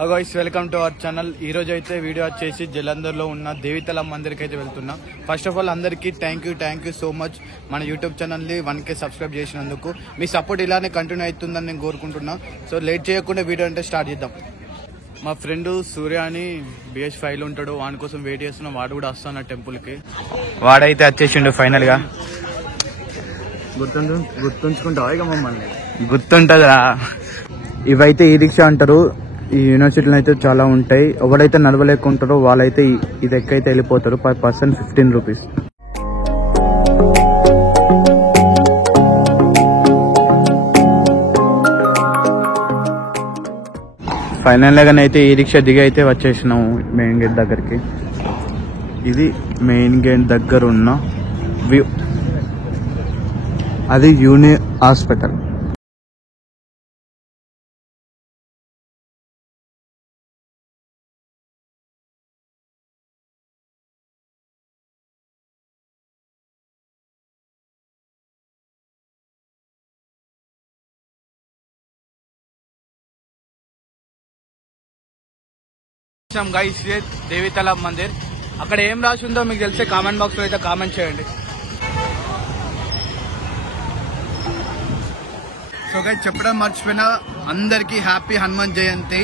Guys welcome to our channel. ఈ రోజు అయితే వీడియో వచ్చేసి జలంధర్ లో ఉన్న దేవితల మందిర్ కి అయితే వెళ్తున్నా. ఫస్ట్ ఆఫ్ ఆల్ అందరికి థ్యాంక్ యూ సో మచ్ మన యూట్యూబ్ ఛానల్ ని 1K సబ్స్క్రైబ్ చేసినందుకు. మీ సపోర్ట్ ఇలానే కంటిన్యూ అవుతుందని నేను కోరుకుంటున్నా. సో లేట్ చేయకుండా వీడియో అంటే స్టార్ట్ చేద్దాం. మా ఫ్రెండ్ సూర్య అని BH5 లో ఉంటాడు, వాడి కోసం వెయిట్ చేస్తున్నాం. వాడు కూడా వస్తాను టెంపుల్ కి. వాడైతే వచ్చేసిండు ఫైనల్ గా. గుర్తుంచుకుంటావా ఇక మమ్మల్ని? గుర్తుంటదిరా. ఇవైతే ఈ రిక్షా అంటారు. ఈ యూనివర్సిటీలో అయితే చాలా ఉంటాయి. ఎవరైతే నడవలేకుంటారో వాళ్ళైతే ఇది ఎక్కైతే వెళ్ళిపోతారు. Per person 15 rupees. ఫైనల్ గానైతే ఈ రిక్షా దిగి అయితే వచ్చేసినాము మెయిన్ గేట్ దగ్గరికి. ఇది మెయిన్ గేట్ దగ్గర ఉన్న వ్యూ. అది యూని హాస్పిటల్. గైస్ దేవితల మందిర్. అక్కడ ఏం రాసి ఉందో మీకు తెలిస్తే కామెంట్ బాక్స్ లో అయితే కామెంట్ చేయండి. సో గైస్ చెప్పడం మర్చిపోయినా, అందరికి హ్యాపీ హనుమాన్ జయంతి.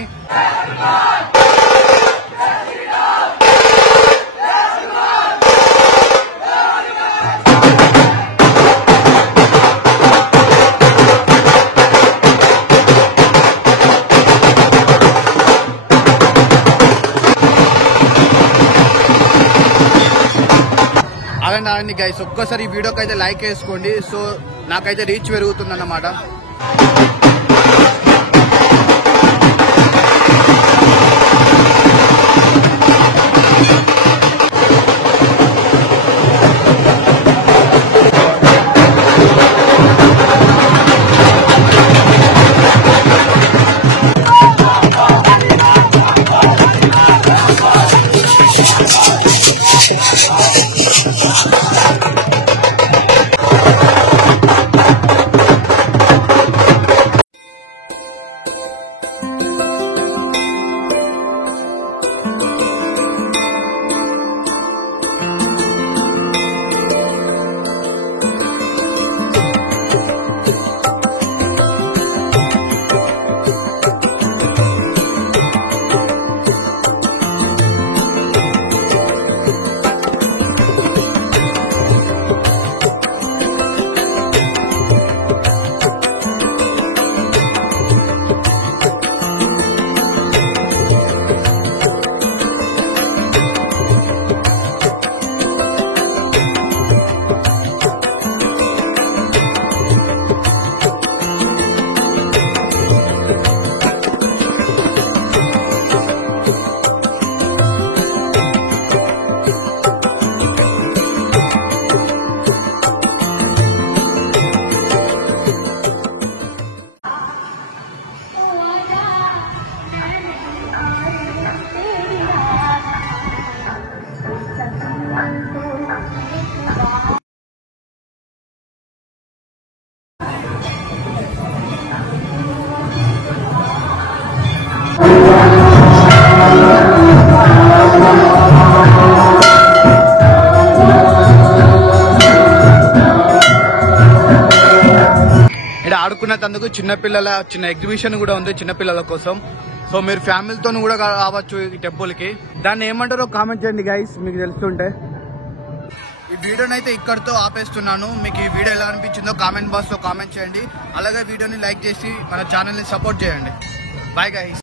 అలాంటి గైస్ ఒక్కసారి ఈ వీడియోకి అయితే లైక్ వేసుకోండి. సో నాకైతే రీచ్ పెరుగుతుంది అన్నమాట. ఆడుకునేందుకు చిన్న ఎగ్జిబిషన్ కూడా ఉంది చిన్నపిల్లల కోసం. సో మీరు ఫ్యామిలీతో కూడా రావచ్చు ఈ టెంపుల్ కి. దాన్ని ఏమంటారో కామెంట్ చేయండి గైస్, మీకు తెలుస్తుంటే. ఈ వీడియోని అయితే ఇక్కడితో ఆపేస్తున్నాను. మీకు ఈ వీడియో ఎలా అనిపించిందో కామెంట్ బాక్స్ లో కామెంట్ చేయండి. అలాగే వీడియోని లైక్ చేసి మన ఛానల్ ని సపోర్ట్ చేయండి. Bye guys.